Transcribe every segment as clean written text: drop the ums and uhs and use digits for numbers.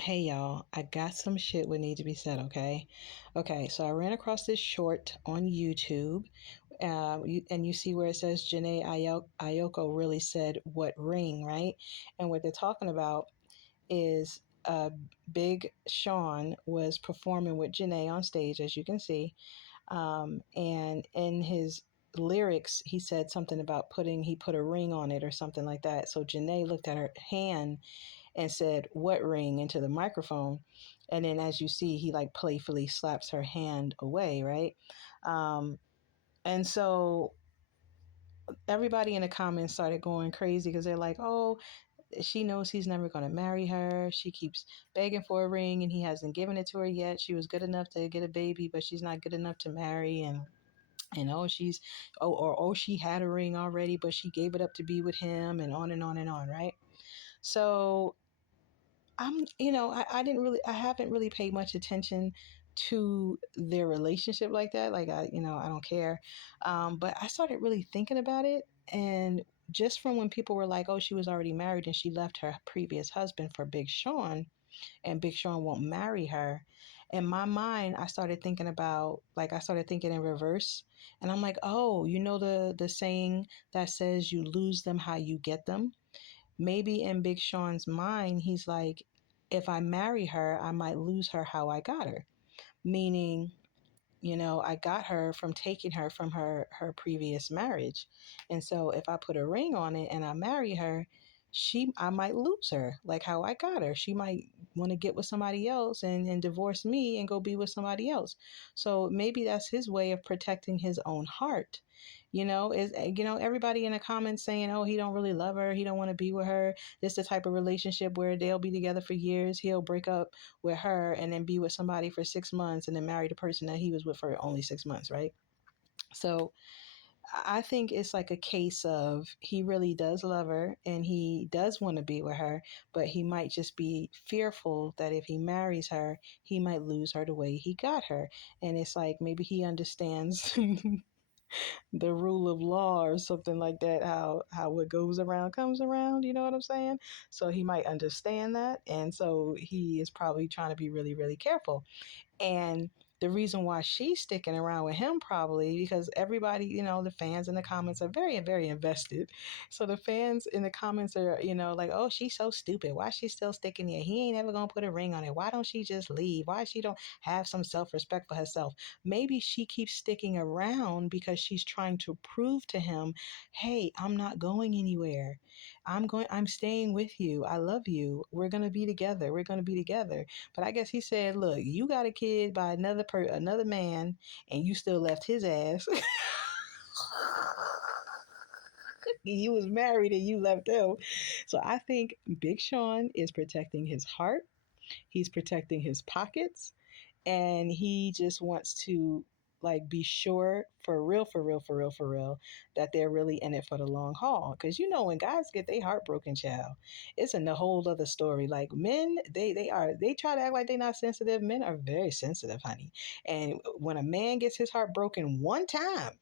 Hey y'all, I got some shit would need to be said, okay? Okay, so I ran across this short on YouTube, and you see where it says Janae Ayoko really said what ring, right? And what they're talking about is Big Sean was performing with Janae on stage, as you can see, and in his lyrics, he said something about he put a ring on it or something like that. So Janae looked at her hand and said, "What ring?" into the microphone. And then, as you see, he like playfully slaps her hand away, right? Um, and so everybody in the comments started going crazy because they're like, oh, she knows he's never going to marry her. She keeps begging for a ring and he hasn't given it to her yet. She was good enough to get a baby, but she's not good enough to marry. And she had a ring already, but she gave it up to be with him, and on and on and on, right? So I haven't really paid much attention to their relationship like that. Like, I don't care. But I started really thinking about it. And just from when people were like, oh, she was already married and she left her previous husband for Big Sean and Big Sean won't marry her. In my mind, I started thinking in reverse. And I'm like, oh, the saying that says you lose them how you get them? Maybe in Big Sean's mind, he's like, if I marry her, I might lose her how I got her. Meaning, I got her from taking her from her previous marriage. And so if I put a ring on it and I marry her, I might lose her, like how I got her. She might want to get with somebody else and divorce me and go be with somebody else. So maybe that's his way of protecting his own heart. Everybody in the comments saying, oh, he don't really love her, he don't want to be with her. This is the type of relationship where they'll be together for years. He'll break up with her and then be with somebody for 6 months and then marry the person that he was with for only 6 months, right? So I think it's like a case of he really does love her and he does want to be with her, but he might just be fearful that if he marries her, he might lose her the way he got her. And it's like maybe he understands the rule of law or something like that, how what goes around comes around, you know what I'm saying? So he might understand that, and so he is probably trying to be really, really careful. And the reason why she's sticking around with him probably because everybody, the fans in the comments are very, very invested. So the fans in the comments are, like, oh, she's so stupid. Why is she still sticking here? He ain't ever gonna put a ring on it. Why don't she just leave? Why she don't have some self-respect for herself? Maybe she keeps sticking around because she's trying to prove to him, hey, I'm not going anywhere. I'm staying with you. I love you. We're gonna be together. We're gonna be together. But I guess he said, look, you got a kid by another man and you still left his ass. You was married and you left him. So I think Big Sean is protecting his heart. He's protecting his pockets. And he just wants to like be sure for real, for real, for real, for real, that they're really in it for the long haul. Because when guys get their heartbroken, child, it's a whole other story. Like men, they try to act like they're not sensitive. Men are very sensitive, honey. And when a man gets his heart broken one time,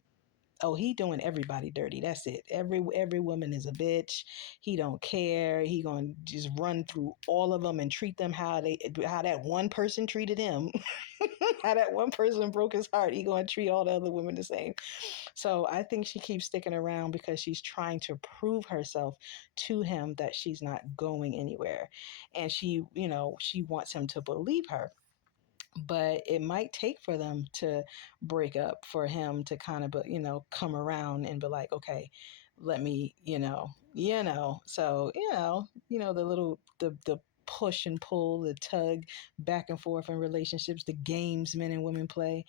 oh, he doing everybody dirty. That's it. Every woman is a bitch. He don't care. He gonna just run through all of them and treat them how that one person treated him. How that one person broke his heart. He gonna treat all the other women the same. So I think she keeps sticking around because she's trying to prove herself to him that she's not going anywhere, and she wants him to believe her. But it might take for them to break up for him to kind of, come around and be like, okay, let me, So, the push and pull, the tug back and forth in relationships, the games men and women play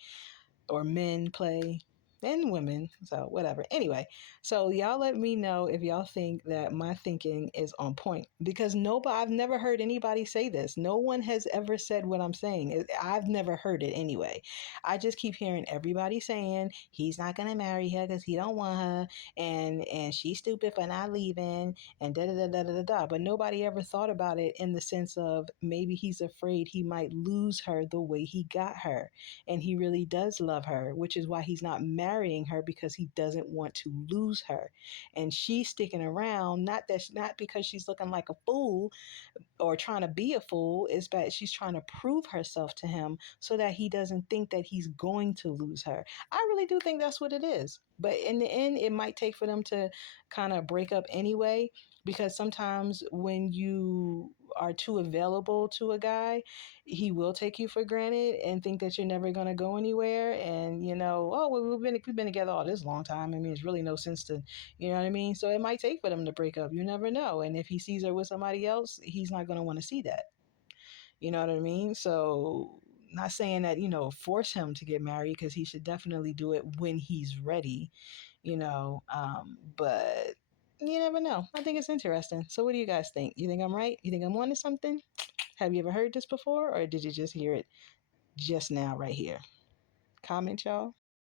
or men play and women. So whatever. Anyway, so y'all let me know if y'all think that my thinking is on point because I've never heard anybody say this. No one has ever said what I'm saying. I've never heard it anyway. I just keep hearing everybody saying he's not going to marry her because he don't want her and she's stupid for not leaving and da da da da da da. But nobody ever thought about it in the sense of maybe he's afraid he might lose her the way he got her. And he really does love her, which is why he's not married marrying her because he doesn't want to lose her. And she's sticking around, not because she's looking like a fool or trying to be a fool. Is that she's trying to prove herself to him so that he doesn't think that he's going to lose her. I really do think that's what it is. But in the end, it might take for them to kind of break up anyway, because sometimes when you are too available to a guy, he will take you for granted and think that you're never going to go anywhere. And oh, well, we've been together all this long time. I mean, it's really no sense to, you know what I mean. So it might take for them to break up. You never know. And if he sees her with somebody else, he's not going to want to see that. You know what I mean? So, not saying that, force him to get married, because he should definitely do it when he's ready, but you never know. I think it's interesting. So, what do you guys think? You think I'm right? You think I'm onto something? Have you ever heard this before, or did you just hear it just now, right here? Comment, y'all.